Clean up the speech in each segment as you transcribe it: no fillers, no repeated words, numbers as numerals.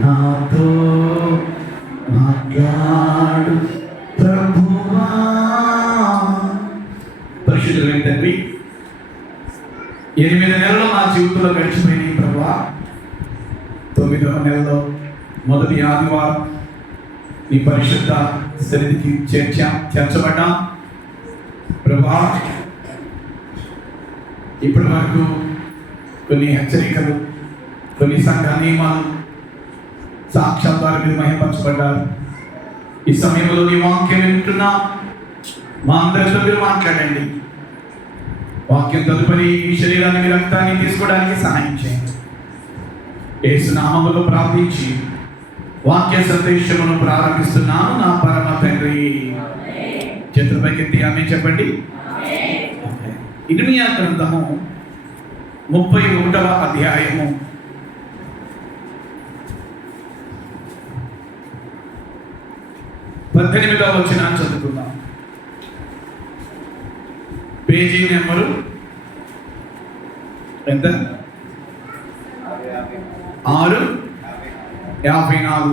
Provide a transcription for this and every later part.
నాతో మాట్లాడు ప్రభువా. పరిశుద్ధమైన తండ్రి, 8 నెలలు మా జీవితంలో గడిచిపోయినాయి ప్రభువా. 9వ నెలలో మొదటి ఆదివారం నీ పరిశుద్ధ సన్నిధికి చేర్చబడ్డాం ప్రభువా. ఇప్పటి వరకు కొన్ని హెచ్చరికలు, కొన్ని సంఘ నియమాలు సాక్ష్యాల ద్వారా మీరు మహిమపరచబడ్డారు. ఈ సమయంలో నీ వాక్యం వింటున్నా మా అందరితో మీరు మాట్లాడండి. వాక్యం తదుపరి ఈ శరీరాన్ని, మీ రక్తాన్ని తీసుకోవడానికి సహాయం చేయండి. యేసు నామములో ప్రార్థించి వాక్య సందేశమును ప్రారంభిస్తున్నాను నా పరమ తండ్రి. చేతులపైకెత్తి ఆమేన్ చెప్పండి. ఇర్మీయా గ్రంథము 31వ అధ్యాయము 18వ వచనాన్ని చదువుకుందాం. పేజీ నెంబరు ఎంత? 654.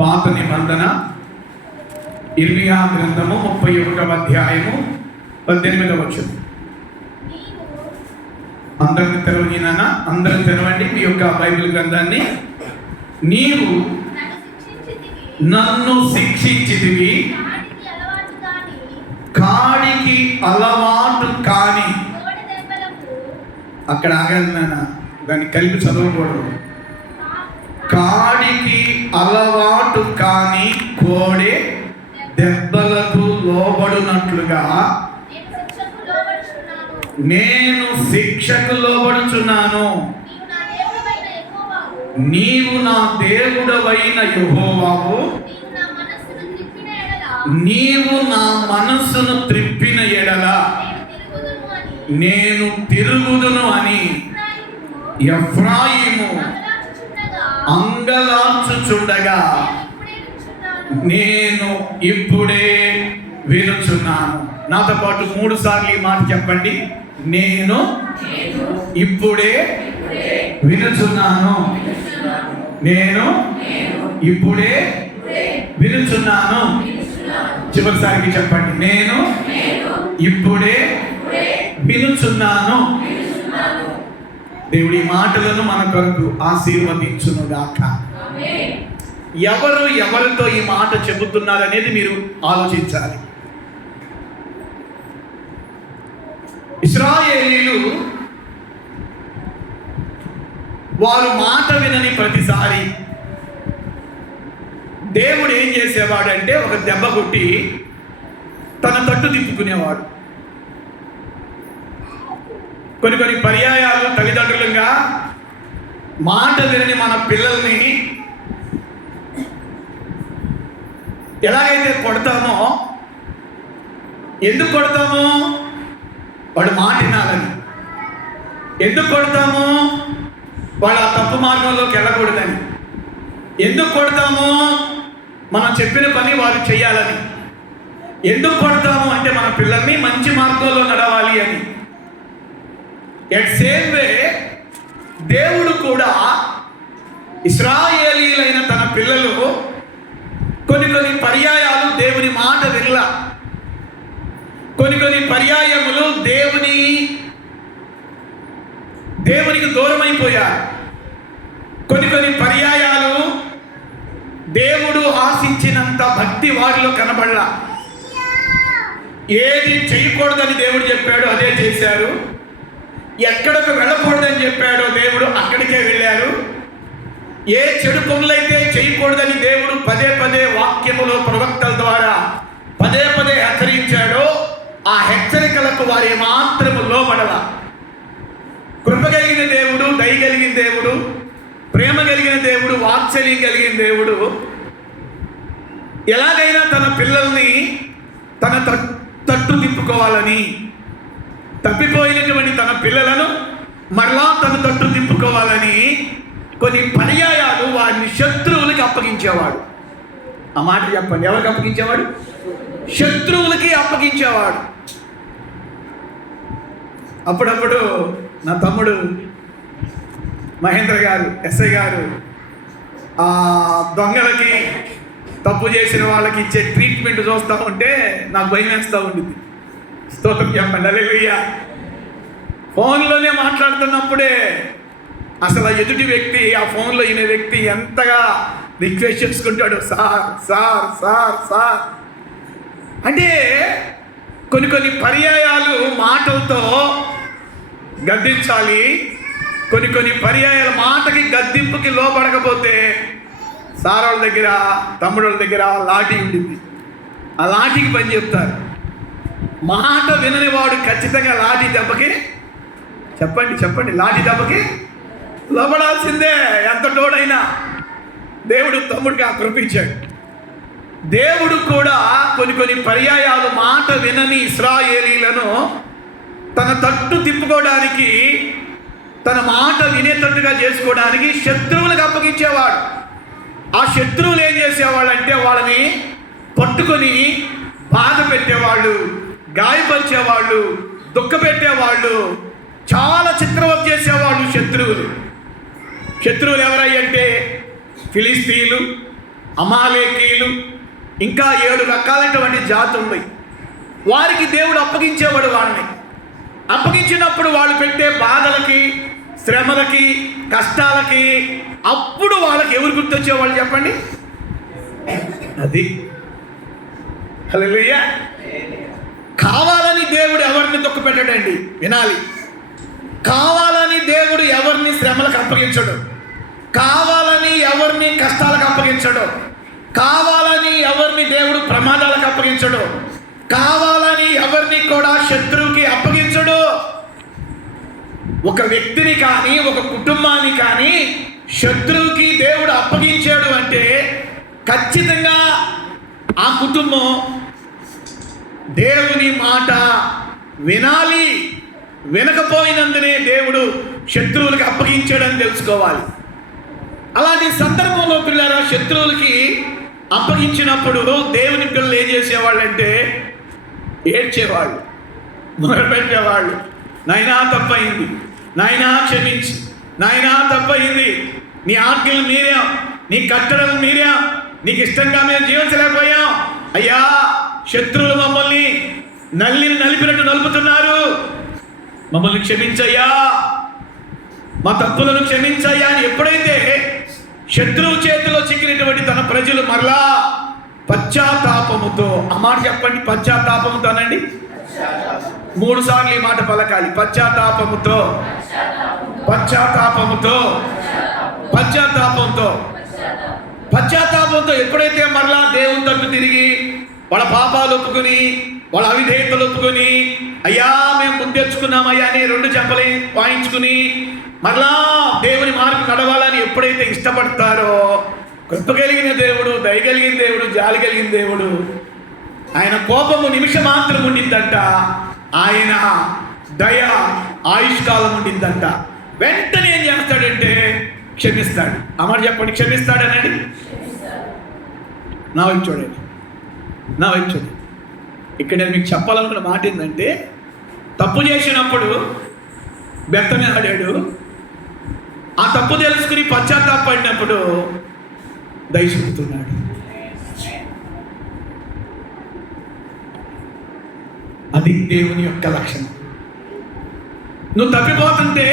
పాత నిబంధన ఇర్మీయా గ్రంథము 31వ అధ్యాయము 18వ వచనం. అందరిని తెరవగినా, అందరూ తెరవండి మీ యొక్క బైబిల్ గ్రంథాన్ని. నీవు నన్ను శిక్షించితివి, కాడికి అలవాటు కాని. అక్కడ ఆగలినా దాన్ని కలిపి చదవకూడదు. కాడికి అలవాటు కాని కోడె దెబ్బలకు లోబడినట్లుగా నేను శిక్షకు లోబడుచున్నాను. నీవు నా దేవుడవైన యెహోవావు, నీవు నా మనస్సును త్రిప్పిన ఎడల నేను తిరుగుదును అని ఎఫ్రాయిము అంగలార్చుచుండగా నేను ఇప్పుడే వినుచున్నాను. నాతో పాటు 3 సార్లు ఈ మాట చెప్పండి. నేను ఇప్పుడే వినుచున్నాను. నేను ఇప్పుడే వినుచున్నాను. చివరిసారికి చెప్పండి. నేను ఇప్పుడే వినుచున్నాను. దేవుడి మాటలను మన కొరకు ఆశీర్వదించునుగాక. ఎవరు ఎవరితో ఈ మాట చెబుతున్నారనేది మీరు ఆలోచించాలి. ఇశ్రాయేలీలు వారు మాట వినని ప్రతిసారి దేవుడు ఏం చేసేవాడంటే ఒక దెబ్బ కొట్టి తన తట్టు తిప్పుకునేవాడు. కొన్ని పర్యాయాలు తల్లిదండ్రులుగా మాట వినని మన పిల్లల్ని ఎలాగైతే కొడతామో, ఎందుకు కొడతామో వాడు మాట వినాలని. ఎందుకు కొడతామో వాడు ఆ తప్పు మార్గంలోకి వెళ్ళకూడదని. ఎందుకు కొడతామో మనం చెప్పిన పని వారు చేయాలని. ఎందుకు కొడతాము అంటే మన పిల్లల్ని మంచి మార్గంలో నడవాలి అని. ఎట్ సేమ్ వే దేవుడు కూడా ఇశ్రాయేలీలైన తన పిల్లలు కొన్ని పర్యాయాలు దేవుని మాట వినల, కొన్ని పర్యాయములు దేవునికి దూరమైపోయారు. కొన్ని పర్యాయాలు దేవుడు ఆశించినంత భక్తి వారిలో కనబడలా. ఏది చేయకూడదని దేవుడు చెప్పాడో అదే చేశారు. ఎక్కడకు వెళ్ళకూడదని చెప్పాడో దేవుడు అక్కడికే వెళ్ళారు. ఏ చెడు పనులైతే చేయకూడదని దేవుడు పదే వాక్యములో ప్రవక్తల ద్వారా పదే హెచ్చరించాడో ఆ హెచ్చరికలకు వారు ఏమాత్రము లోబడల. కృప కలిగిన దేవుడు, దయ కలిగిన దేవుడు, ప్రేమ కలిగిన దేవుడు, వాత్సల్యం కలిగిన దేవుడు ఎలాగైనా తన పిల్లల్ని తన తట్టు తిప్పుకోవాలని, తప్పిపోయినటువంటి తన పిల్లలను మరలా తన తట్టు తిప్పుకోవాలని కొన్ని పర్యాయాలు వారిని శత్రువులకి అప్పగించేవాడు. ఆ మాట చెప్పండి. ఎవరికి అప్పగించేవాడు? శత్రువులకి అప్పగించేవాడు. అప్పుడప్పుడు నా తమ్ముడు మహేంద్ర గారు ఎస్ఐ గారు దొంగలకి తప్పు చేసిన వాళ్ళకి ఇచ్చే ట్రీట్మెంట్ చూస్తూ ఉంటే నాకు భయం వేస్తూ ఉండింది. స్తోత్రం చెప్పండి, హల్లెలూయా. ఫోన్లోనే మాట్లాడుతున్నప్పుడే అసలు ఎదుటి వ్యక్తి, ఆ ఫోన్లో ఈయన వ్యక్తి ఎంతగా రిక్వెస్ట్ చేసుకుంటాడు, సార్ సార్ సార్ సార్ అంటే కొన్ని పర్యాయాలు మాటలతో గద్దించాలి, కొన్ని పర్యాయాల మాటకి గద్దింపుకి లోపడకపోతే సార్ వాళ్ళ దగ్గర, తమ్ముడు వాళ్ళ దగ్గర లాఠీ ఉండింది, ఆ లాఠీకి పని చెప్తారు. మాట వినని వాడు ఖచ్చితంగా లాఠీ దెబ్బకి చెప్పండి లాఠీ దెబ్బకి లోపడాల్సిందే, ఎంత తోడైనా. దేవుడు తమ్ముడికి ఆ కృప ఇచ్చాడు. దేవుడు కూడా కొన్ని పర్యాయాలు మాట వినని ఇశ్రాయేలీలను తన తట్టు తిప్పుకోవడానికి, తన మాట వినేటట్టుగా చేసుకోవడానికి శత్రువులకు అప్పగించేవాడు. ఆ శత్రువులు ఏం చేసేవాళ్ళు అంటే వాళ్ళని పట్టుకొని బాధ పెట్టేవాళ్ళు, గాయపరిచేవాళ్ళు, దుఃఖపెట్టేవాళ్ళు, చాలా చిత్రవత చేసేవాళ్ళు శత్రువులు ఎవరయ్యంటే ఫిలిస్తీన్లు, అమాలేకీయులు, ఇంకా 7 రకాలైనటువంటి జాతులు ఉన్నాయి. వారికి దేవుడు అప్పగించేవాడు. వాళ్ళని అప్పగించినప్పుడు వాళ్ళు పెట్టే బాధలకి, శ్రమలకి, కష్టాలకి అప్పుడు వాళ్ళకి ఎవరు గుర్తొచ్చేవాళ్ళు చెప్పండి? అది హల్లెలూయా. కావాలని దేవుడు ఎవరిని దుఃఖపెట్టాడండి, వినాలి. కావాలని దేవుడు ఎవరిని శ్రమలకు అప్పగించడు, కావాలని ఎవరిని కష్టాలకు అప్పగించడు, కావాలని ఎవరిని దేవుడు ప్రమాదాలకు అప్పగించడు, కావాలని ఎవరిని కూడా శత్రువుకి అప్పగించడు. ఒక వ్యక్తిని కానీ, ఒక కుటుంబాన్ని కానీ శత్రువుకి దేవుడు అప్పగించాడు అంటే ఖచ్చితంగా ఆ కుటుంబం దేవుని మాట వినాలి. వినకపోయినందునే దేవుడు శత్రువులకి అప్పగించాడని తెలుసుకోవాలి. అలాంటి సందర్భంలో పిల్లరా, శత్రువులకి అప్పగించినప్పుడు దేవుని పిల్లలు ఏం చేసేవాళ్ళంటే ఏడ్చేవాళ్ళు, మొరపెట్టేవాళ్ళు. నాయనా తప్పయింది, నాయనా క్షమించి, నాయనా తప్పయింది, నీ ఆజ్ఞలు మీరాం, నీ కట్టడలు మీరాం, నీకు ఇష్టంగా మేము జీవించలేకపోయాం అయ్యా, శత్రువులు మమ్మల్ని నలిపినట్టు నలుపుతున్నారు, మమ్మల్ని క్షమించయ్యా, మా తప్పులను క్షమించయ్యా అని ఎప్పుడైతే శత్రువు చేతిలో చిక్కినటువంటి తన ప్రజలు మరలా పశ్చాత్తాపముతో, ఆ మాట చెప్పండి, పశ్చాత్తాపముతో అనండి, 3 సార్లు ఈ మాట పలకాలి. పశ్చాత్తాపముతో, పశ్చాత్తాపముతో, పశ్చాత్తాపంతో. పశ్చాత్తాపంతో ఎప్పుడైతే మరలా దేవుని తట్టు తిరిగి వాళ్ళ పాపాలు ఒప్పుకొని, వాళ్ళ అవిధేయతలు ఒప్పుకొని, అయ్యా మేము గుర్తెచ్చుకున్నామయ్యా అని 2 చెంపలు వాయించుకుని మరలా దేవుని మార్గం నడవాలని ఎప్పుడైతే ఇష్టపడతారో, కృప కలిగిన దేవుడు, దయ కలిగిన దేవుడు, జాలి కలిగిన దేవుడు, ఆయన కోపము నిమిషం మాత్రం ఉండిందంట, ఆయన దయ ఆయుష్కాలం ఉండిందంట. వెంటనే ఏం చేస్తాడంటే క్షమిస్తాడు. అమ్మాట చెప్పండి, క్షమిస్తాడనండి. నా వైపు చూడండి. ఇక్కడ నేను మీకు చెప్పాలనుకున్న మాట ఏంటంటే, తప్పు చేసినప్పుడు బెత్తమే ఆడాడు, ఆ తప్పు తెలుసుకుని పశ్చాత్తాపడినప్పుడు దయ చూపుతున్నాడు. అది దేవుని యొక్క లక్షణం. నువ్వు తప్పిపోతుంటే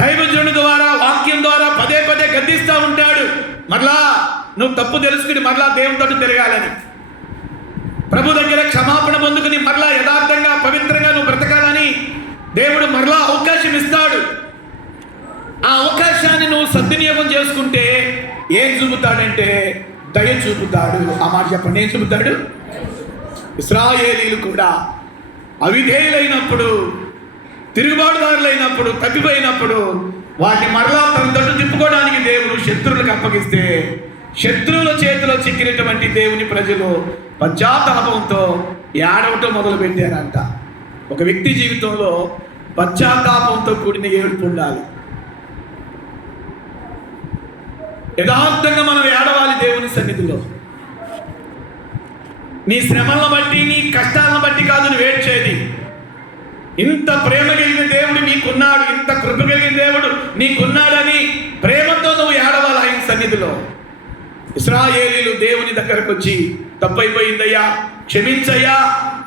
దైవజనుడి ద్వారా, వాక్యం ద్వారా పదే గద్దిస్తూ ఉంటాడు. మరలా నువ్వు తప్పు తెలుసుకుని మరలా దేవుని తట్టు తిరగాలని, ప్రభు దగ్గర క్షమాపణ పొందుకుని మరలా యథార్థంగా పవిత్రంగా నువ్వు బ్రతకాలని దేవుడు మరలా అవకాశం ఇస్తాడు. ఆ అవకాశాన్ని నువ్వు సద్వినియోగం చేసుకుంటే ఏం చూపుతాడంటే దయ చూపుతాడు. ఆ మాట చెప్పండి, ఏం చూపుతాడు? ఇశ్రాయేలీలు కూడా అవిధేయులైనప్పుడు, తిరుగుబాటుదారులైనప్పుడు, తప్పిపోయినప్పుడు వాటిని మరలా తన తట్టు తిప్పుకోవడానికి దేవుడు శత్రువులకు అప్పగిస్తే, శత్రువుల చేతిలో చిక్కినటువంటి దేవుని ప్రజలు పశ్చాత్తాపంతో ఏడవటం మొదలు పెట్టారంట. ఒక వ్యక్తి జీవితంలో పశ్చాత్తాపంతో కూడిన ఏడుపు ఉండాలి. యథార్థంగా మనం ఏడవాలి దేవుని సన్నిధిలో. నీ శ్రమలను బట్టి, నీ కష్టాలను బట్టి కాదు నువ్వు ఏడ్చేది. ఇంత ప్రేమ కలిగిన దేవుడు నీకున్నాడు, ఇంత కృప కలిగిన దేవుడు నీకున్నాడని ప్రేమతో నువ్వు ఏడవాలి ఆయన సన్నిధిలో. ఇశ్రాయేలీలు దేవుని దగ్గరకు వచ్చి తప్పైపోయిందయ్యా, క్షమించయ్యా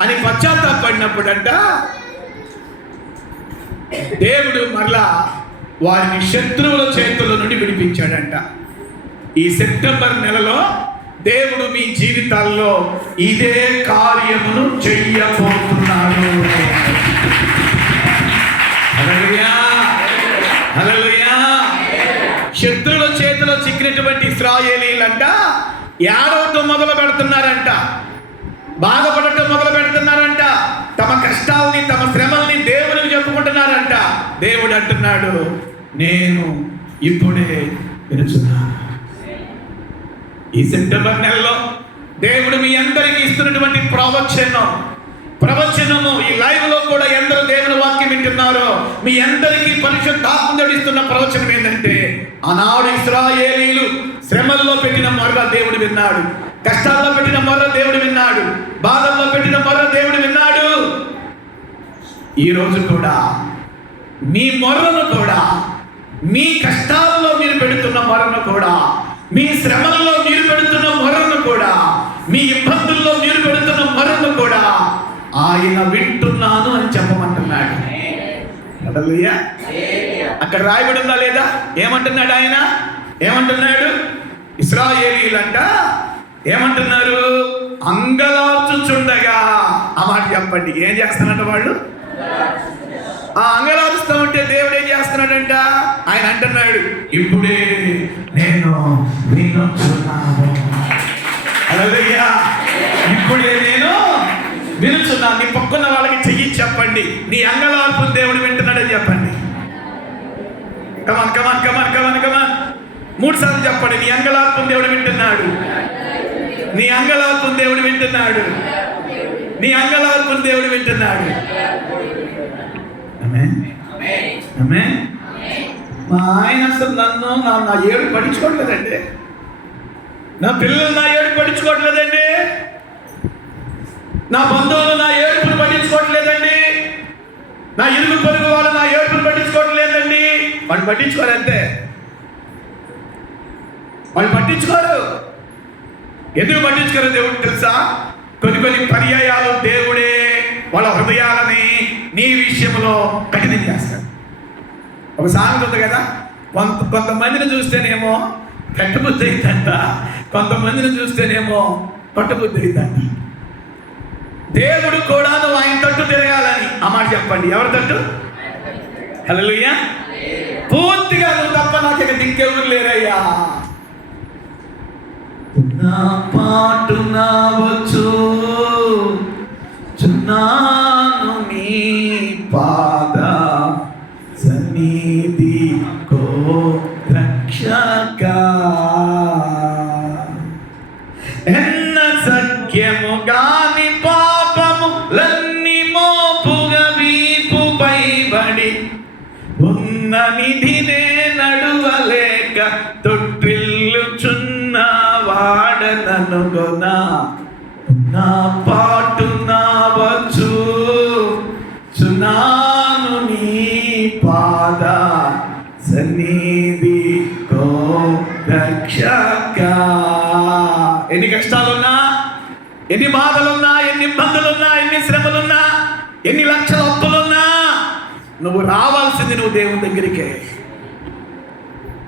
అని పశ్చాత్తాపడినప్పుడంట దేవుడు మరలా వారిని శత్రువుల చేతుల నుండి విడిపించాడంట. ఈ సెప్టెంబర్ నెలలో దేవుడు మీ జీవితాల్లో ఇదే కార్యమును చెయ్యబోతున్నాడు. హల్లెలూయా, హల్లెలూయా. శత్రువుల చేతిలో చిక్కినటువంటి ఇశ్రాయేలీలంట ఏడవటం మొదలు పెడుతున్నారంట, బాధపడటం మొదలు పెడుతున్నారంట, తమ కష్టాలని తమ శ్రమల్ని దేవునికి చెప్పుకుంటున్నారంట. దేవుడు అంటున్నాడు, నేను ఇప్పుడే వినుచున్నాను. ఈ సెప్టెంబర్ నెలలో దేవుడు మీ అందరికీ ఇస్తున్నటువంటి ప్రవచనము ఈ లైవ్ లో కూడా ఎందరో దేవుని వాక్యం వింటున్నారో మీ అందరికీ పరిశుద్ధాత్మ ఇస్తున్న ప్రవచనం ఏంటంటే, ఆనాడు ఇశ్రాయేలీలు శ్రమల్లో పెట్టిన మొర్ర దేవుడు విన్నాడు, కష్టాల్లో పెట్టిన మొర్ర దేవుడు విన్నాడు, బాధల్లో పెట్టిన మొర్ర దేవుడు విన్నాడు. ఈ రోజు కూడా మీ మొర్రను కూడా, మీ కష్టాల్లో మీరు పెడుతున్న మొర్రను కూడా, మీ శ్రమల్లో మీరు పెడుతున్న మొర్రను కూడా, మీ ఇబ్బందుల్లో మీరు పెడుతున్న మొర్రను కూడా ఆయన వింటున్నాను అని చెప్పమంటున్నాడు. హల్లెలూయా. అక్కడ రాయబడి ఉందా లేదా? ఏమంటున్నాడు ఆయన? ఏమంటున్నాడు? ఇశ్రాయేలీలంట ఏమంటున్నారు? అంగలార్చుచుండగా. ఆ మాట చెప్పండి. ఏం చేస్తున్నట్టు వాళ్ళు? ఆ అంగలారుస్తూ ఉంటే దేవుడు ఏం చేస్తున్నాడంట? ఆయన అంటున్నాడు, ఇప్పుడే నేను వినుచున్నాను. హల్లెలూయా. ఇప్పుడే నేను వినుచున్నాను. నీ పక్కన వాళ్ళకి చెయ్యి చెప్పండి, నీ అంగలార్పును దేవుడు వింటున్నాడని చెప్పండి. కమాన్ కమాన్ కమాన్ కమాన్ కమాన్ 3 సార్లు చెప్పండి. నీ అంగలార్పును దేవుడు వింటున్నాడు, నీ అంగలార్పును దేవుడు వింటున్నాడు, నీ అంగలార్పును దేవుడు వింటున్నాడు. మా ఆయన అసలు నన్ను నా ఏడు పట్టించుకోవట్లేదండి, నా పిల్లలు నా ఏడు పట్టించుకోవట్లేదండి, నా బంధువులు నా ఏడుపును పట్టించుకోవట్లేదండి, నా ఇరుగు పొరుగు వాళ్ళు నా ఏడుపును పట్టించుకోవట్లేదండి. వాళ్ళు పట్టించుకోరు, అంతే. వాళ్ళు పట్టించుకోరు. ఎందుకు పట్టించుకోరు దేవుడు తెలుసా? కొన్ని పర్యాయాలు దేవుడే వాళ్ళ హృదయాలని నీ విషయంలో కఠినం చేస్తాడు. ఒక సామెత ఉంది కదా, కొంతమందిని చూస్తేనేమో పెట్టబుద్ధి అవుతుందంట, కొంతమందిని చూస్తేనేమో పట్టబుద్ధి అవుతుందంట. దేవుడు కూడా నువ్వు ఆయన తట్టు తిరగాలని. ఆ మాట చెప్పండి. ఎవరి తట్టు? హల్లెలూయా. పూర్తిగా నువ్వు తప్ప నాకు ఇక దిక్కెవరు లేరయ్యా. నా పాటున వచ్చుచున్నాను నీ పాద సన్నిధికో రక్షకా. ఎన్న సఖ్యము గాని పాపము లన్ని మోపుగా వీపుపై బడి ఉన్న నిధినే నడువలేక తొట్టిల్లుచున్న వాడననుగొనా. నా పాటున వచ్చుచున్నాను నీ పాద సన్నిధికో రక్షకా. ఎన్ని కష్టాలున్నా, ఎన్ని బాధలున్నా, ఎన్ని ఇబ్బందులున్నా, ఎన్ని శ్రమలున్నా, ఎన్ని లక్షల అప్పులున్నా నువ్వు రావాల్సింది నువ్వు దేవుని దగ్గరికే.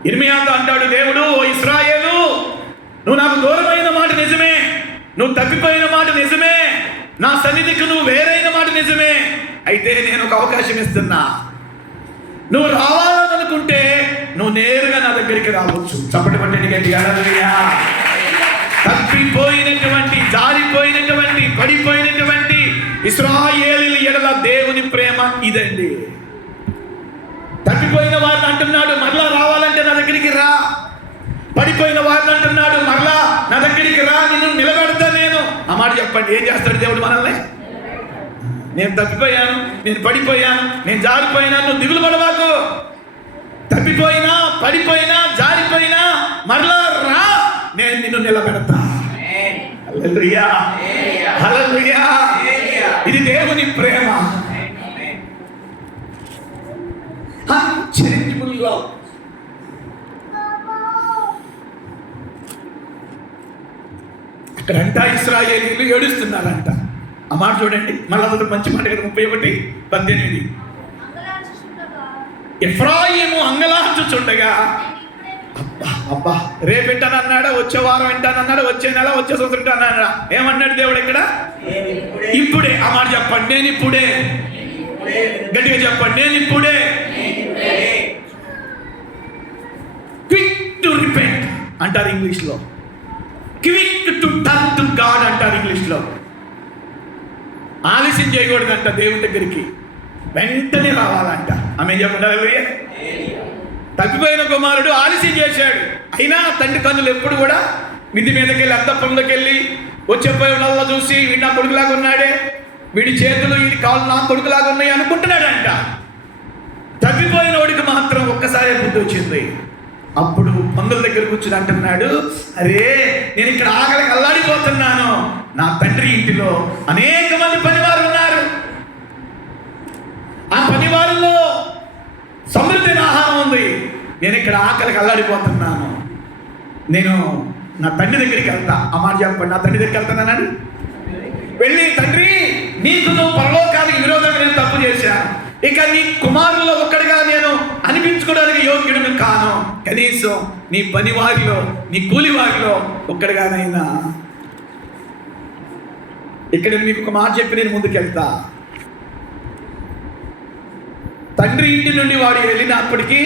ఇర్మియాతో అంటాడు దేవుడు, ఓ ఇశ్రాయేలు, నువ్వు నాకు దూరమైన మాట నిజమే, నువ్వు తప్పిపోయిన మాట నిజమే, నా సన్నిధికి నువ్వు వేరైన మాట నిజమే. అయితే నేను ఒక అవకాశం ఇస్తున్నా. నువ్వు రావాలని అనుకుంటే నువ్వు నేరుగా నా దగ్గరికి రావచ్చు. చప్పటి పట్టండి గట్టిగా. హల్లెలూయా. తప్పిపోయినటువంటి, జారిపోయినటువంటి, పడిపోయినటువంటి ఇశ్రాయేలీయుల ఎడల దేవుని ప్రేమ ఇదండి. తప్పిపోయిన వారిని అంటున్నాడు, మరలా రావాలంటే నా దగ్గరికి రా. పడిపోయిన వారిని అంటున్నాడు, మరలా నా దగ్గరికి రా, నిన్ను నిలబెడతా నేను. ఆ మాట చెప్పండి. ఏం చేస్తాడు దేవుడు మనల్ని? నేను తప్పిపోయాను, నేను పడిపోయాను, నేను జారిపోయినా, నువ్వు దిగులు పడవాకు. తప్పిపోయినా, పడిపోయినా, జారిపోయినా మరలా రా, నేను నిన్ను నిలబెడతా. హల్లెలూయా, హల్లెలూయా. ఇది దేవుని ప్రేమ. Unchangeable love. అక్కడంట ఇశ్రాయేలీయులు ఏడుస్తున్నారంట. ఆ మాట చూడండి, మళ్ళీ మంచి మాట కదా, 31:18. ఎఫ్రాయిము అంగలార్చుచుండగా, అబ్బా రేపు వింటానన్నాడా, వచ్చే వారం వింటానన్నాడా, వచ్చే నెల, వచ్చే సంవత్సరం వింటానన్నాడా? ఏమన్నాడు దేవుడు ఇక్కడ? ఇప్పుడే. ఆ మాట చెప్పండి, నేను ఇప్పుడే. గట్టిగా చెప్పండి, నేను ఇప్పుడే. క్విక్ టు రిపెంట్ అంటారు ఇంగ్లీష్లో, quick to turn to God అంటారు ఇంగ్లీష్లో. ఆలస్యం చేయకూడదంట, దేవుని దగ్గరికి వెంటనే రావాలంట. ఆమె చెప్పండి. తప్పిపోయిన కుమారుడు ఆలస్యం చేశాడు, అయినా తండ్రి కన్నులు ఎప్పుడు కూడా మిద్ది మీదకి వెళ్ళి, అద్దపంలోకి వెళ్ళి వచ్చేపోయి వాళ్ళ చూసి, వీడు నా కొడుకులాగా ఉన్నాడే, వీడి చేతులు వీడి కాళ్ళు నా కొడుకులాగా ఉన్నాయి అనుకుంటున్నాడంట. తప్పిపోయిన వాడికి మాత్రం ఒక్కసారి బుద్ధి వచ్చింది. అప్పుడు పందుల దగ్గర కూర్చుని అంటున్నాడు, అరే నేను ఇక్కడ ఆకలికి అల్లాడిపోతున్నాను, నా తండ్రి ఇంటిలో అనేక మంది పనివారు ఉన్నారు, ఆ పనివారిలో సమృద్ధైన ఆహారం ఉంది, నేను ఇక్కడ ఆకలికి అల్లాడిపోతున్నాను, నేను నా తండ్రి దగ్గరికి వెళ్తా. ఆ మాట చెప్పండి, నా తండ్రి దగ్గరికి వెళ్తానని వెళ్ళి, తండ్రి నీకు నువ్వు పరలోకానికి విరోధంగా నేను తప్పు చేశాను, ఇక నీ కుమారుల్లో ఒక్కడిగా నేను అనిపించుకోవడానికి యోగ్యుడిని కాను, కనీసం నీ పని వారిలో, నీ కూలి వారిలో ఒక్కడిగానైనా. ఇక్కడ మీకు ఒక మాట చెప్పి నేను ముందుకెళ్తా. తండ్రి ఇంటి నుండి వాడు వెళ్ళినప్పటికీ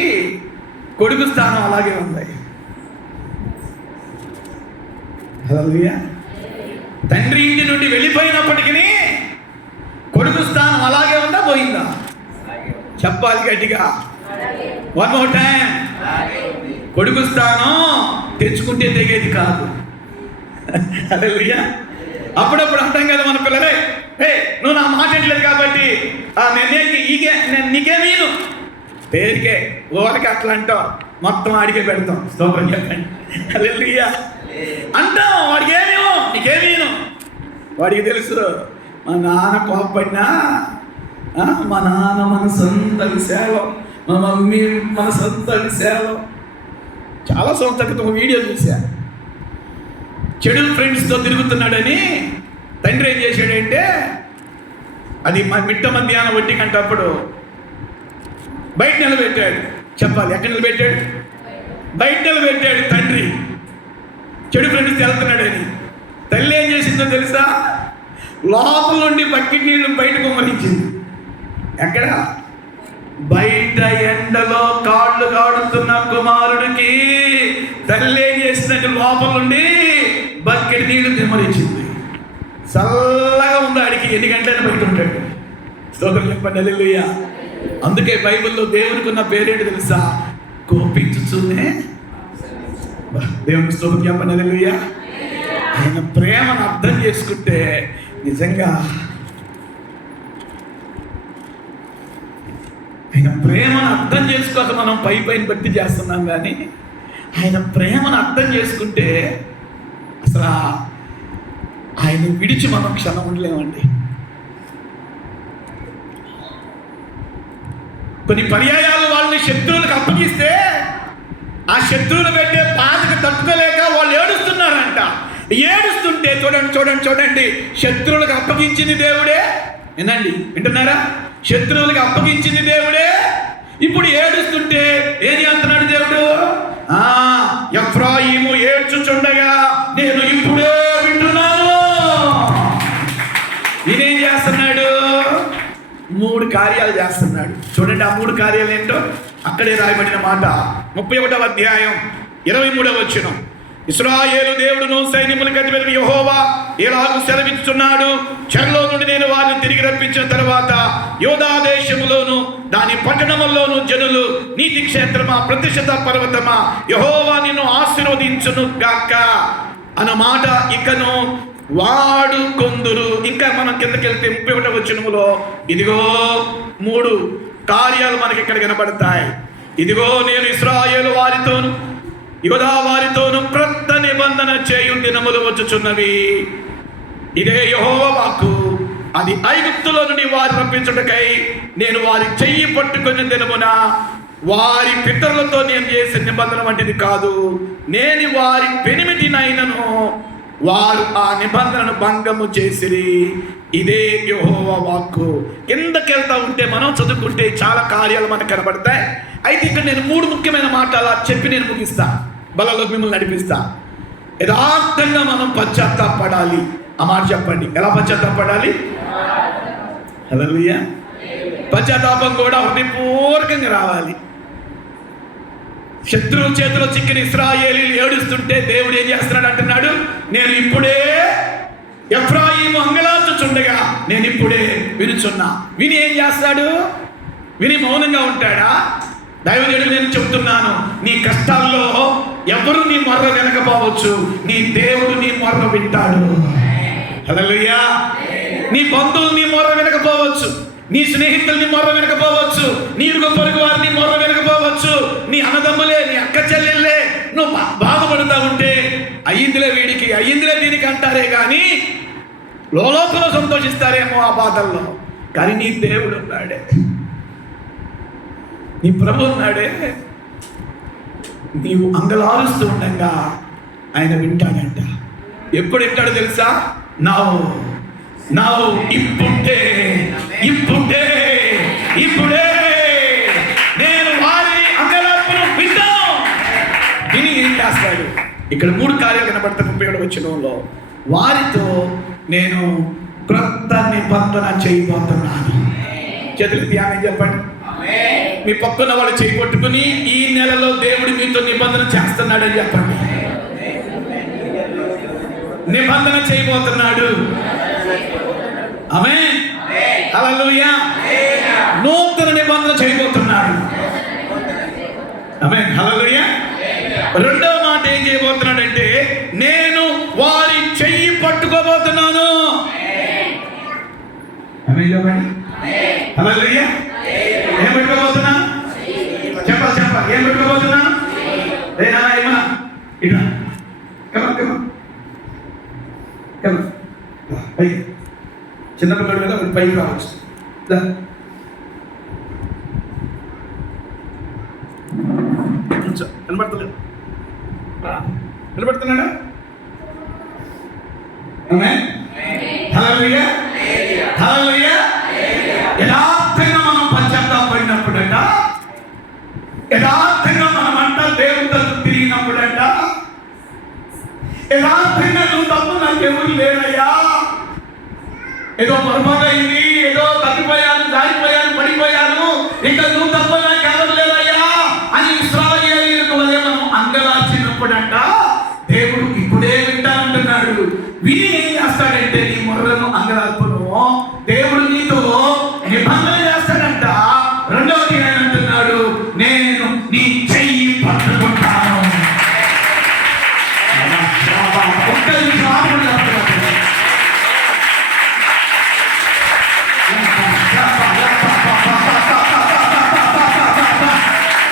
కొడుకు స్థానం అలాగే ఉంది. హల్లెలూయా. తండ్రి ఇంటి నుండి వెళ్ళిపోయినప్పటికీ కొడుకు స్థానం అలాగే ఉందా, పోయిందా? చెప్పాలి గట్టిగా, వన్ మోర్ టైం. కొడుకు స్థానం తెచ్చుకుంటే తెగేది కాదు. హల్లెలూయా. అప్పుడప్పుడు అంటాం కదా మన పిల్లలే, నువ్వు నా మాట వినలేదు కాబట్టి నేను నీకేమీను, పేరుకే ఊరికి అట్లా అంటాం, మొత్తం అడిగే పెడతాం. స్తోత్రం చెప్పండి. హల్లెలూయా. అంటాం, వాడికి ఏమేమో నీకేమీను. వాడికి తెలుసు, మా నాన్న కోపడినా, మా నాన్న మన సొంత సేవం, మా మమ్మీ మన సొంత సేవం. చాలా సంవత్సరాల క్రితం వీడియో చూసా, చెడు ఫ్రెండ్స్తో తిరుగుతున్నాడని తండ్రి ఏం చేశాడంటే, అది మిట్ట మధ్యాహ్నం ఒంటి గంటప్పుడు బయట నిలబెట్టాడు. చెప్పాలి, ఎక్కడ నిలబెట్టాడు? బయట నిలబెట్టాడు తండ్రి, చెడు ఫ్రెండ్స్ వెళ్తున్నాడని. తల్లి ఏం చేసిందో తెలుసా? లోపల నుండి బకెట్ నీళ్ళు బయటకు కుమ్మరించింది. ఎక్కడ? బయట ఎండలో కాళ్ళు కాడుతున్న కుమారుడికి తల్లి ఏం చేసిందంటే లోపల నుండి బకెట్ నీళ్లు కుమ్మరించింది. చల్లగా ఉంది, ఆడికి ఎన్ని గంటలైనా బయట ఉంటాడు. స్తోత్రం చెప్పండి. హల్లెలూయా. అందుకే బైబిల్లో దేవునికి ఉన్న పేరేంటి తెలుసా? కోపించుతూనే. దేవునికి స్తోత్రం చెప్పండి. హల్లెలూయా. ఆయన ప్రేమను అర్థం చేసుకుంటే నిజంగా, ఆయన ప్రేమను అర్థం చేసుకోక మనం పైన బట్టి చేస్తున్నాం, కానీ ఆయన ప్రేమను అర్థం చేసుకుంటే అసలు ఆయన విడిచి మనం క్షణం ఉండలేమండి. కొన్ని పర్యాయాలు వాళ్ళని శత్రువులకు అప్పగిస్తే ఆ శత్రువులు పెట్టే బాధకు తట్టుకోలేక వాళ్ళు ఏడుస్తున్నారంట. ఏడుస్తుంటే చూడండి, శత్రువులకు అప్పగించింది దేవుడే. వినండి, వింటున్నారా? శత్రువులకు అప్పగించింది దేవుడే. ఇప్పుడు ఏడుస్తుంటే ఏది అంటున్నాడు దేవుడు? ఎఫ్రాయిము ఏడ్చుచుండగా నేను ఇప్పుడే వింటున్నాను. నేనేం చేస్తున్నాడు? 3 కార్యాలు చేస్తున్నాడు. చూడండి, ఆ 3 కార్యాలు ఏంటో అక్కడే రాయబడిన మాట. 31వ అధ్యాయం 23వ వచనం. ఇశ్రాయేలు దేవుడును సైన్యములకు అధిపతి యెహోవా ఎలాగూ సెలవిస్తున్నాడు, చెరలో నుండి నేను వారిని తిరిగి రప్పించిన తర్వాత యోధా దేశములోను దాని పట్టణముల్లోను జనులు, నీతి క్షేత్రమా, ప్రతిష్ఠిత పర్వతమా, యెహోవా నిన్ను ఆశీర్వదించును గాక అన్నమాట ఇకను వాడుకొందురు. ఇంకా మనం కిందకెళ్తే 31వ వచనములో ఇదిగో 3 కార్యాలు మనకి ఇక్కడ కనబడతాయి. ఇదిగో నేను ఇశ్రాయేలు వారితోను యోధా వారితోను క్రొత్త నిబంధన చేయు దినములు వచ్చుచున్నవి. ఇదే యెహోవా వాక్కు. అది ఐగుప్తులో నుండి వారు రప్పించుటకై నేను వారి చెయ్యి పట్టుకుని దినమున వారి పితరులతో నేను చేసిన నిబంధన వంటిది కాదు. నేను వారి పెనిమిటినైనను వారు ఆ నిబంధనను భంగము చేసిరి. ఇదే యెహోవా వాక్కు. కిందకెళ్తా ఉంటే మనం చదువుకుంటే చాలా కార్యాలు మనకు కనబడతాయి. అయితే ఇక్కడ నేను 3 ముఖ్యమైన మాటలు చెప్పి నేను ముగిస్తా, బలంలోకి మిమ్మల్ని నడిపిస్తా. యథార్థంగా మనం పశ్చాత్తాపడాలి. ఆ మాట చెప్పండి, ఎలా పశ్చాత్తాపడాలి? హల్లెలూయా. పశ్చాత్తాపం కూడా హృదయపూర్వకంగా రావాలి. శత్రువు చేతిలో చిక్కిన ఇశ్రాయేలీయులు ఏడుస్తుంటే దేవుడు ఏం చేస్తున్నాడు అంటున్నాడు, నేను ఇప్పుడే ఎఫ్రాయిము అంగలార్చుచుండగా నేను ఇప్పుడే వినుచున్నా. విని ఏం చేస్తాడు? విని మౌనంగా ఉంటాడా? దైవజనుడు నేను చెప్తున్నాను, నీ కష్టాల్లో ఎవరు నీ మొర్ర వినకపోవచ్చు, నీ దేవుడు నీ మొర్ర వింటాడు. హల్లెలూయా. నీ బంధువులు నీ మొర్ర వినకపోవచ్చు, నీ స్నేహితులు నీ మొర్ర వినకపోవచ్చు, నీ ఇరుగు పొరుగు వారు నీ మొర్ర వినకపోవచ్చు, నీ అన్నదమ్ములే, నీ అక్క చెల్లెళ్ళే నువ్వు బాధపడుతూ ఉంటే అయ్యిందిలే వీడికి, అయ్యిందిలే దీనికి అంటారే కానీ లోపల సంతోషిస్తారేమో ఆ బాధల్లో. కానీ నీ దేవుడు ఉన్నాడే, నీ ప్రభు ఉన్నాడే, నీవు అంగలారుస్తూ ఉండగా ఆయన వింటాడంట. ఎప్పుడు వింటాడో తెలుసా? నవ్వు ఇప్పుడే ఇప్పుడే ఇప్పుడే నేను వారి అంగలార్పును వింటాను. విని ఏం చేస్తాడు? ఇక్కడ 3 కార్యాలు కనబడతాయి 37వ వచనంలో. వారితో నేను క్రొత్త నిబంధన చేయబోతున్నాను. చేతులు ధ్యానం చెప్పండి. మీ పక్కన వాళ్ళు చేయబట్టుకుని ఈ నెలలో దేవుడు మీతో నిబంధన చేస్తున్నాడని చెప్పండి. నిబంధన చేయబోతున్నాడు. ఆమేన్. హల్లెలూయా. నూతన నిబంధన చేయబోతున్నాడు. ఆమేన్. హల్లెలూయా. రెండవ మాట ఏం చేయబోతున్నాడంటే, నేను వారి చెయ్యి పట్టుకోబోతున్నాను. ఆమేన్ చెప్పండి. హల్లెలూయా. ఏం పెట్టుకోబోతున్నా? చెప్పాలి. ఏం పెట్టుకోబోతున్నా? ఏమన్నా ఇట్లా పైకి చిన్నపిల్లడు కదా పైకి రావచ్చు. కనబడతలేదు, నిలబడుతున్నాడా? హల్లెలూయా. హల్లెలూయా. యథార్థంగా మనం పశ్చాత్తాపడినప్పుడంట, యథార్థంగా మనం అంట దేవుడితో తిరిగినప్పుడంట, యథార్థంగా నువ్వు తప్పు నాకెవరు లేరయ్యా, ఏదో పొరపాటు అయింది, ఏదో తప్పిపోయాను, జారిపోయాను, పడిపోయాను, ఇంకా నువ్వు తప్ప నాకెవరు లేరయ్యా అని ఇశ్రాయేలీయులకు వలె మనం అంగలార్చినప్పుడంట దేవుడు ఇప్పుడే వింటానంటున్నాడు. విని ఏం చేస్తాడంటే నీ మొర్రను అంగలార్పును దేవుడు నీతో నిబంధన చేస్తాడంట. రెండవది ఆయన అంటున్నాడు, నేను నీ చెయ్యి పట్టుకుంటాను.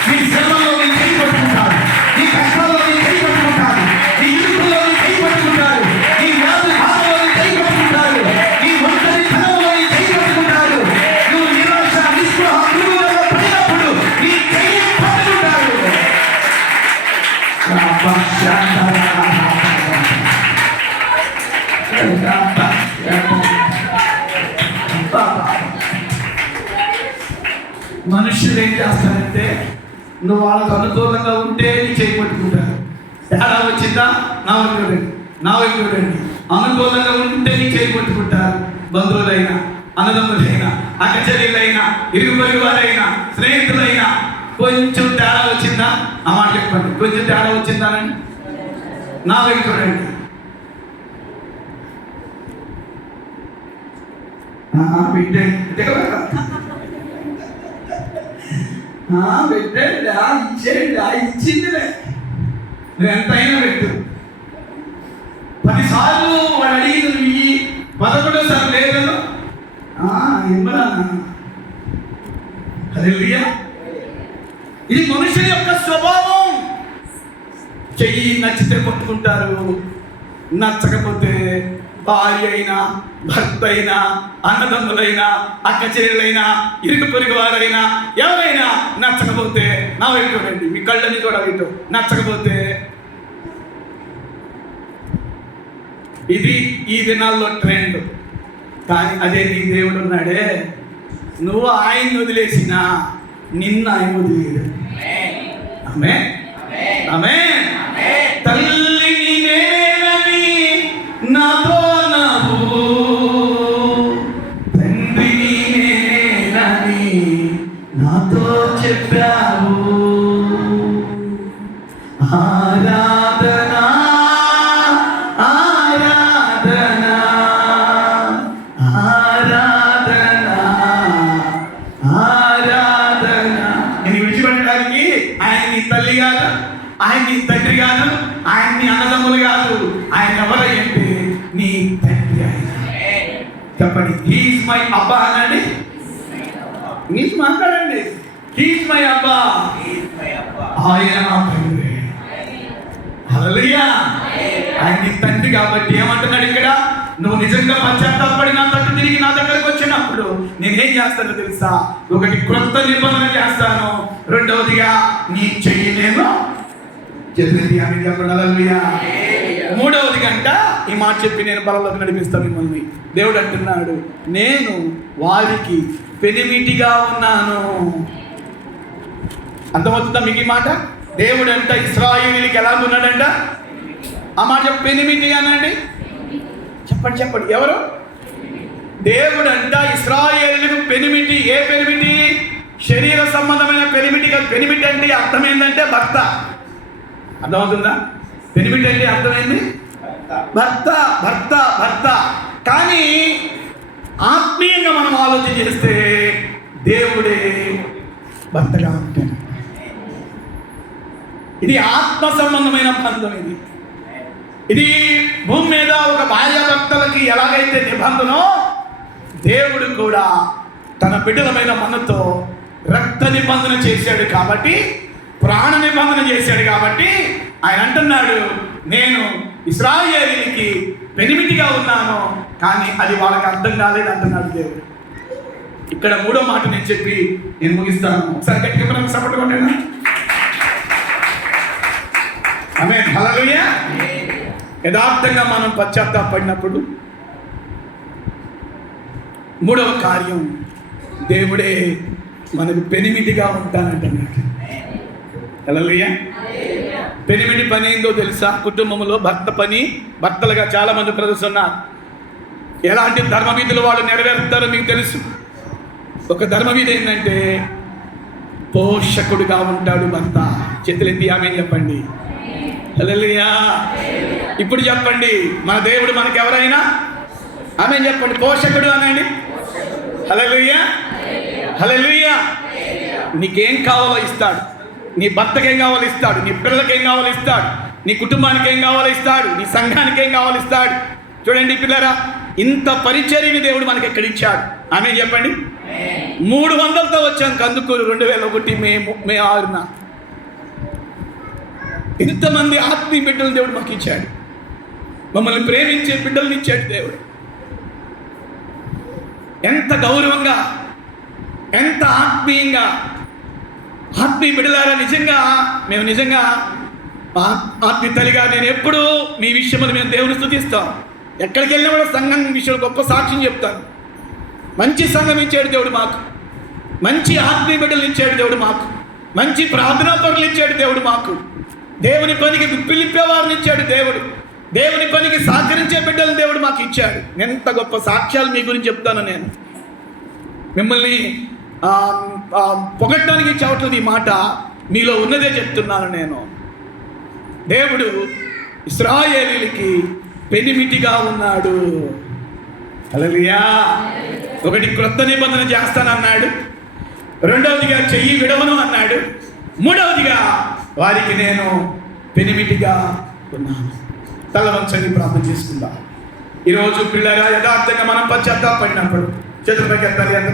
నీ శ్రమలో నీ చెయ్యి పట్టుకుంటాడు, నీ కష్టాల్లో నీ చెయ్యి పట్టుకుంటాడు, నీ ఇరుకులో నీ చెయ్యి పట్టుకుంటాడు, నీ వ్యాధి బాధలో నీ చెయ్యి పట్టుకుంటాడు, నీ ఒంటరితనంలో నీ చెయ్యి పట్టుకుంటాడు, నువ్వు నిరాశ నిస్పృహ పురుగులలో పడినప్పుడు నీ చెయ్యి పట్టుకుంటాడు. మనుషులు ఏం చేస్తారంటే నువ్వు వాళ్ళకు అనుకూలంగా ఉంటే నీ చేయి పట్టుకుంటారు. తేడా వచ్చిందా? నా వైపు చూడండి. అనుకూలంగా ఉంటే నీ చేయి పట్టుకుంటారు. బంధువులైనా, అన్నదమ్ములైనా, అక్కచెల్లెలైనా, ఇరుగు పొరుగు వారైనా, స్నేహితులైనా. కొంచెం తేడా వచ్చిందా? ఆ మాట చెప్పండి. కొంచెం తేడా వచ్చిందానండి? నా వైపు చూడండి. ఇచ్చిందిలే, నువ్వు ఎంతైనా పెట్టు. 10 సార్లు వాడు అడిగి నువ్వు 11వ సార్లు లేదు ఇవ్వరా? హల్లెలూయా. ఇది మనుషుల యొక్క స్వభావం. చెయ్యి నచ్చితే పట్టుకుంటారు, నచ్చకపోతే భార్య అయినా, భర్త అయినా, అన్నదమ్ములైనా, అక్క చెల్లెలైనా, ఇరుగు పొరుగు వారైనా ఎవరైనా నచ్చకపోతే నా వైపు చూడండి, మీ కళ్ళని కూడా వైపు నచ్చకపోతే, ఇది ఈ దినాల్లో ట్రెండ్. కానీ అదే నీ దేవుడు ఉన్నాడే, నువ్వు ఆయన్ని వదిలేసినా నిన్ను ఆయన వదిలేడు. ఆమేన్, ఆమేన్. తల్లి నేనని నాతో అన్నావు, తండ్రి నేనని నాతో చెప్పావు. ఆరాధనా ఆరాధనా ఆరాధనా ఆరాధనా. నేను విడిచిపెట్టడానికి ఆయన నీ తల్లి కాదు, ఆయన నీ తండ్రి కాదు, ఆయన నీ అన్నదమ్ములు కాదు. ఆయన ఎవరంటే నీ తండ్రి. ఆయన చెప్పండి, హీస్ మై అబ్బా అనండి. ఇంగ్లీష్ మాట్లాడండి. హీస్ మై అబ్బా, ఆయన నా తండ్రి. హల్లెలూయా. ఆయన నీ తండ్రి కాబట్టి ఏమంటున్నాడు ఇక్కడ, నువ్వు నిజంగా పశ్చాత్తాపడి నా తట్టు తిరిగి నా దగ్గరకు వచ్చినప్పుడు నేనేం చేస్తానో తెలుసా? ఒకటి, క్రొత్త నిబంధన చేస్తాను. రెండవదిగా నీ చెయ్యి నేను మూడవది గంట ఈ మాట చెప్పి నేను బలంలోకి నడిపిస్తాను మిమ్మల్ని. దేవుడు అంటున్నాడు, నేను వారికి పెనిమిటిగా ఉన్నాను. అర్థమవుతుందా మీకు ఈ మాట? దేవుడు అంట ఇశ్రాయేలీయులకి ఎలా ఉన్నాడంట? ఆ మాట పెనిమిటి అనండి. చెప్పండి చెప్పండి, ఎవరు? దేవుడు అంట ఇశ్రాయేలీయులకు పెనిమిటి. ఏ పెనిమిటి? శరీర సంబంధమైన పెనిమిటి కాదు. పెనిమిటి అంటే అర్థం ఏంటంటే భర్త. అర్థమవుతుందా? పెనిమిటి అంటే అర్థమైంది భర్త, భర్త, భర్త. కానీ ఆత్మీయంగా మనం ఆలోచన చేస్తే దేవుడే భర్తగా ఉంటాడు. ఇది ఆత్మ సంబంధమైన బంధం. ఇది భూమి మీద ఒక భార్యాభర్తలకి ఎలాగైతే నిబంధనో, దేవుడు కూడా తన బిడ్డలమైన మనతో రక్త నిబంధన చేశాడు కాబట్టి, ప్రాణ నిబంధన చేశాడు కాబట్టి ఆయన అంటున్నాడు, నేను ఇశ్రాయేలీయులకి పెనిమిటిగా ఉన్నాను. కానీ అది వాళ్ళకి అర్థం కాలేదు అంటున్నాడు దేవుడు. ఇక్కడ మూడో మాట నేను చెప్పి నేను ముగిస్తాను. ఒకసారి గట్టిగా సపోర్ట్ కొట్టండి. ఆమేన్, హల్లెలూయా. యథార్థంగా మనం పశ్చాత్తాపడినప్పుడు మూడవ కార్యం, దేవుడే మనకు పెనిమిటిగా ఉంటానంటున్నాడు. హల్లెలూయా. పెనిమిటి పని ఏందో తెలుసా? కుటుంబంలో భర్త పని. భర్తలుగా చాలా మంది బ్రదర్స్ ఉన్నారు. ఎలాంటి ధర్మవిధులు వాళ్ళు నెరవేరుతారో మీకు తెలుసు. ఒక ధర్మవిధి ఏంటంటే పోషకుడుగా ఉంటాడు భర్త. చేతులెత్తి ఆమేన్ చెప్పండి. హల్లెలూయా. ఇప్పుడు చెప్పండి, మన దేవుడు మనకి ఎవరైనా ఆమేన్ చెప్పండి. పోషకుడు అనండి. హల్లెలూయా, హల్లెలూయా. నీకేం కావాలో ఇస్తాడు. నీ భర్తకి ఏం కావాలో ఇస్తాడు, నీ పిల్లలకి ఏం కావాలో ఇస్తాడు, నీ కుటుంబానికి ఏం కావాలో ఇస్తాడు, నీ సంఘానికి ఏం కావాలో ఇస్తాడు. చూడండి పిల్లరా, ఇంత పరిచర్యని దేవుడు మనకి ఎక్కడ ఇచ్చాడు. ఆమేన్ చెప్పండి. 300తో వచ్చాం కందుకూరు 2001 మే 6న. ఇంతమంది ఆత్మీయ బిడ్డలు దేవుడు మాకు ఇచ్చాడు. మమ్మల్ని ప్రేమించే బిడ్డల్ని ఇచ్చాడు దేవుడు. ఎంత గౌరవంగా, ఎంత ఆత్మీయంగా. ఆత్మీయ బిడ్డలారా, మేము నిజంగా ఆత్మీయ తల్లిగా నేను ఎప్పుడూ మీ విషయంలో మేము దేవుని స్తుతిస్తాం. ఎక్కడికి వెళ్ళినా కూడా సంఘం విషయంలో గొప్ప సాక్ష్యం చెప్తాను. మంచి సంఘం ఇచ్చాడు దేవుడు మాకు. మంచి ఆత్మీయ బిడ్డలు ఇచ్చాడు దేవుడు మాకు. మంచి ప్రార్థనా పరులు ఇచ్చాడు దేవుడు మాకు. దేవుని పనికి పిలిపేవారిని ఇచ్చాడు దేవుడు. దేవుని పనికి సహకరించే బిడ్డలను దేవుడు మాకు ఇచ్చాడు. ఎంత గొప్ప సాక్ష్యాలు మీ గురించి చెప్తాను. నేను మిమ్మల్ని పొగట్టడానికి చెప్పట్లేదు ఈ మాట, మీలో ఉన్నదే చెప్తున్నాను నేను. దేవుడు ఇశ్రాయేలీయులకి పెనిమిటిగా ఉన్నాడు. హల్లెలూయా. ఒకటి, క్రొత్త నిబంధన చేస్తానన్నాడు. రెండవదిగా చెయ్యి విడవను అన్నాడు. మూడవదిగా వారికి నేను పెనిమిటిగా ఉన్నాను. తల వంచని ప్రార్థన చేసుకుందాం. ఈరోజు పిల్లగా యథార్థంగా మనం పశ్చాత్తాపడినప్పుడు చేతులపైకి ఎత్తాలి అందరూ.